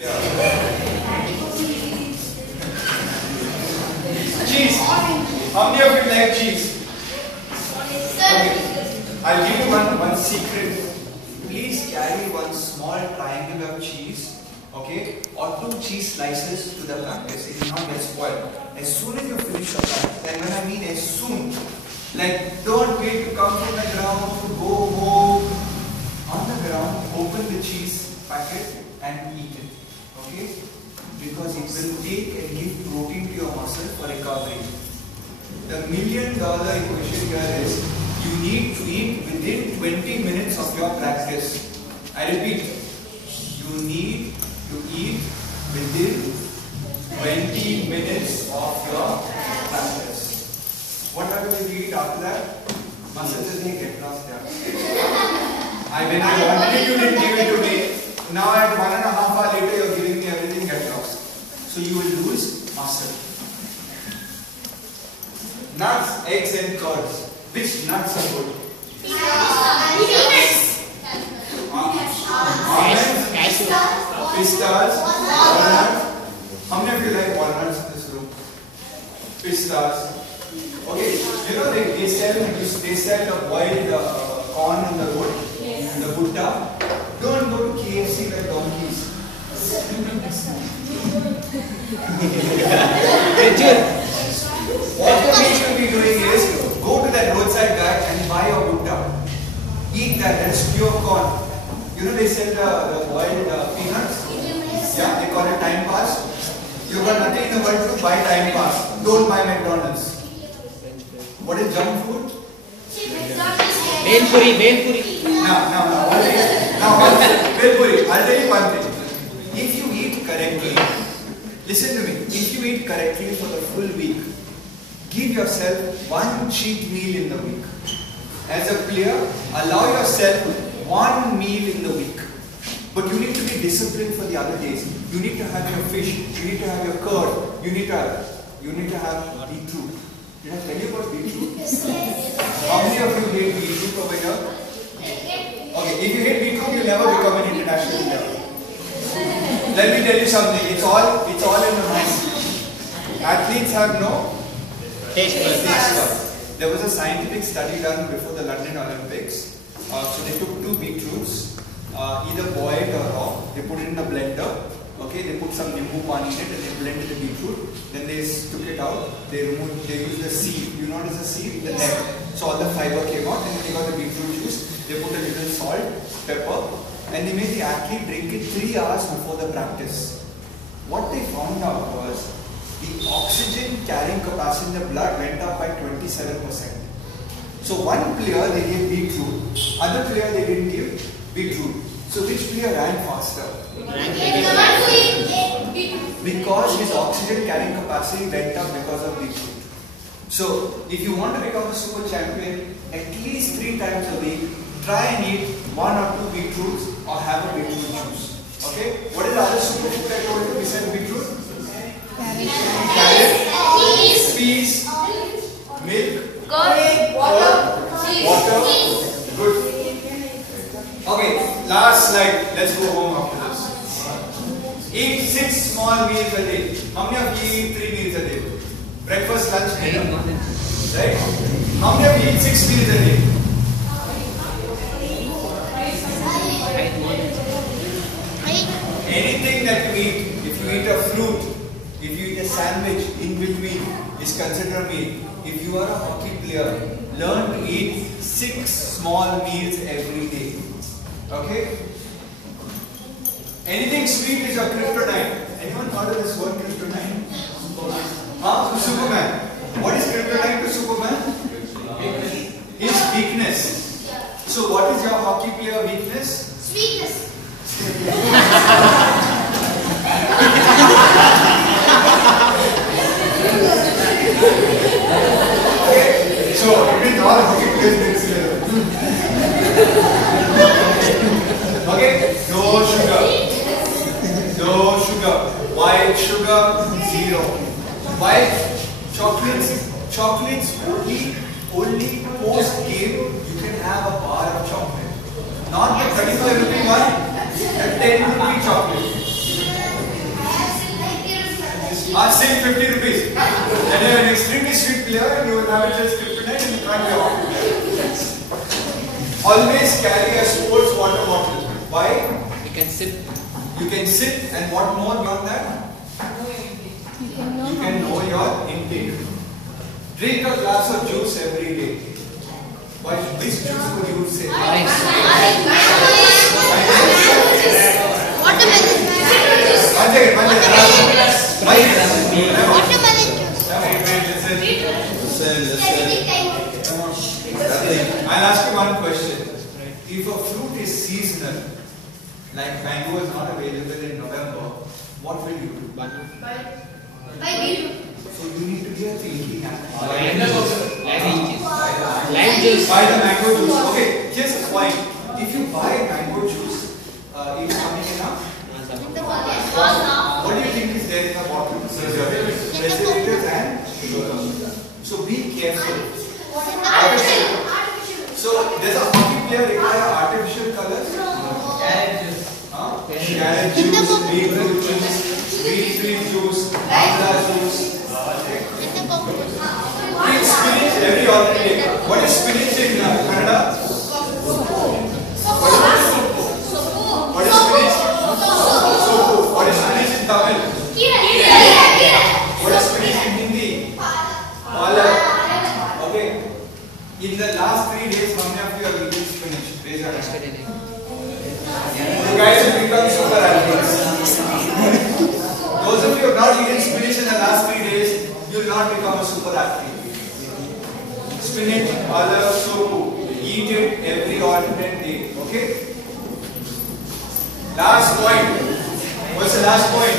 Cheese. How many of you like cheese? Okay. I'll give you one secret. Please carry one small triangle of cheese, okay, or 2 cheese slices to the practice. It will not get spoiled. As soon as you finish the practice, and when I mean as soon, like don't wait to come from the ground to go home. On the ground, open the cheese packet and eat it, okay? Because it will take and give protein to your muscle for recovery. The $1 million equation here is you need to eat within 20 minutes of your practice. I repeat, you need to eat within 20 minutes of your practice. What happens if you eat after that? Muscle doesn't get lost there. When I wanted you didn't give it to me. Now at 1.5 hours later you're giving me everything get lost. So you will lose muscle. Nuts, eggs and curds. Which nuts are good? Almonds, pistas, walnuts. How many of you like walnuts in this room? Pistas. Okay, you know they sell the boiled corn on the road, the butta. Don't go to KFC like donkeys. What we should be doing is go to that roadside guy and buy a butta. Eat that, that's pure corn. You know they sell the boiled peanuts? Yeah, they call it time pass. You've got nothing in the world to buy time pass. Don't buy McDonald's. What is junk food? Bel puri. Now, Bel puri. I'll tell you one thing. If you eat correctly, listen to me. If you eat correctly for the full week, give yourself one cheat meal in the week. As a player, allow yourself one meal in the week. But you need to be disciplined for the other days. You need to have your fish. You need to have your curd. You need to have beetroot. Did I tell you about beetroot? How many of you hate beetroot over here? Okay, if you hate beetroot, you'll never become an international player. Let me tell you something. It's all in the mind. Athletes have no taste buds. There was a scientific study done before the London Olympics. So they took 2 beetroots, either boiled or raw. They put it in a blender. Okay, they put some nimbu pani in it and they blended the beetroot. Then they took it out. They used the seed. You know what is the seed? The neck. So all the fiber came out and then they got the beetroot juice. They put a little salt, pepper, and they made the athlete drink it 3 hours before the practice. What they found out was the oxygen carrying capacity in the blood went up by 27%. So one player they gave beetroot, other player they didn't give beetroot. So which player ran faster? Because his oxygen carrying capacity went up because of beetroot. So if you want to become a super champion, at least 3 times a week, try and eat 1 or 2 beetroots or have a beetroot juice. Okay? What is the other super food I told you besides beetroot? Carrot, peas, milk, water. Good. Okay, last slide. Let's go home after this. Eat 6 small meals a day. How many of you eat 3 meals a day? Breakfast, lunch, dinner. Right? How many of you eat 6 meals a day? Anything that you eat, if you eat a fruit, if you eat a sandwich in between, is considered a meal. If you are a hockey player, learn to eat 6 small meals every day. Okay? Anything sweet is your kryptonite. Anyone heard of this word kryptonite? Superman. What is kryptonite to Superman? His weakness. So what is your hockey player weakness? Sweetness. Okay, so it means all hockey players mix together. Okay, no sugar. No sugar. White sugar, 0. White chocolates only post game you can have a bar of chocolate. Not the 35 rupee one, the 10 rupee chocolate. Same 50 rupees. And you're an extremely sweet player and you will have it as kryptonite and you can't be out. Always carry a sports water bottle. Why? You can sip. You can sip, and what more beyond that? You can know your intake. Drink a glass of juice every day. Which juice would you say? Orange. I'll ask you one question. If a fruit is seasonal, like mango is not available in November, what will you do? So you need to be a thinking Lime juice. Buy the mango juice. Okay, here's a point. If you buy mango juice, it's coming in a what do you think is there in the bottle? Preservatives and sugar. So be careful. So there's a hockey player require artificial colors. Carrot juice, beetroot juice, beetroot juice, amla juice. Eat spinach every alternate day. What is spinach in Kannada? What is spinach? Sopu. What is spinach in Tamil? What is spinach in Hindi? Palak. Okay. In the last 3 days, how many of you have eaten spinach? Raise your hand. You guys have become super athletes. Those of you who have not eaten spinach in the last 3 days, you will not become a super athlete. Spinach, palak, sopu. Eat it every alternate day. Okay? Last point. What's the last point?